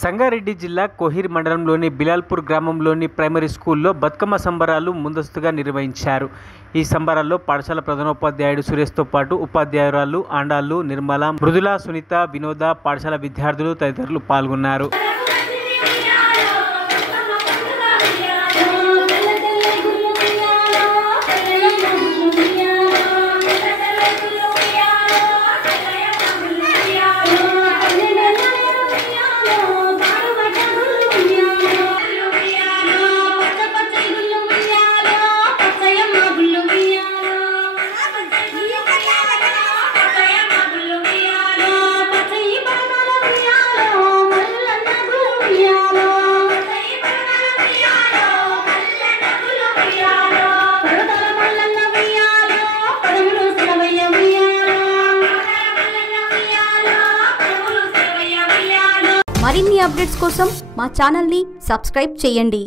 సంగారెడ్డి జిల్లా కోహిర్ మండలంలోని బిలాల్పూర్ గ్రామంలోని ప్రైమరీ స్కూల్లో బతుకమ్మ సంబరాలు ముందస్తుగా నిర్వహించారు। ఈ సంబరాల్లో పాఠశాల ప్రధానోపాధ్యాయుడు సురేష్తో పాటు ఉపాధ్యాయురాలు ఆండాళ్ళు నిర్మల, మృదుల, సునీత, వినోద, పాఠశాల విద్యార్థులు తదితరులు పాల్గొన్నారు। మరిన్ని అప్డేట్స్ కోసం మా ఛానల్ని సబ్స్క్రైబ్ చేయండి।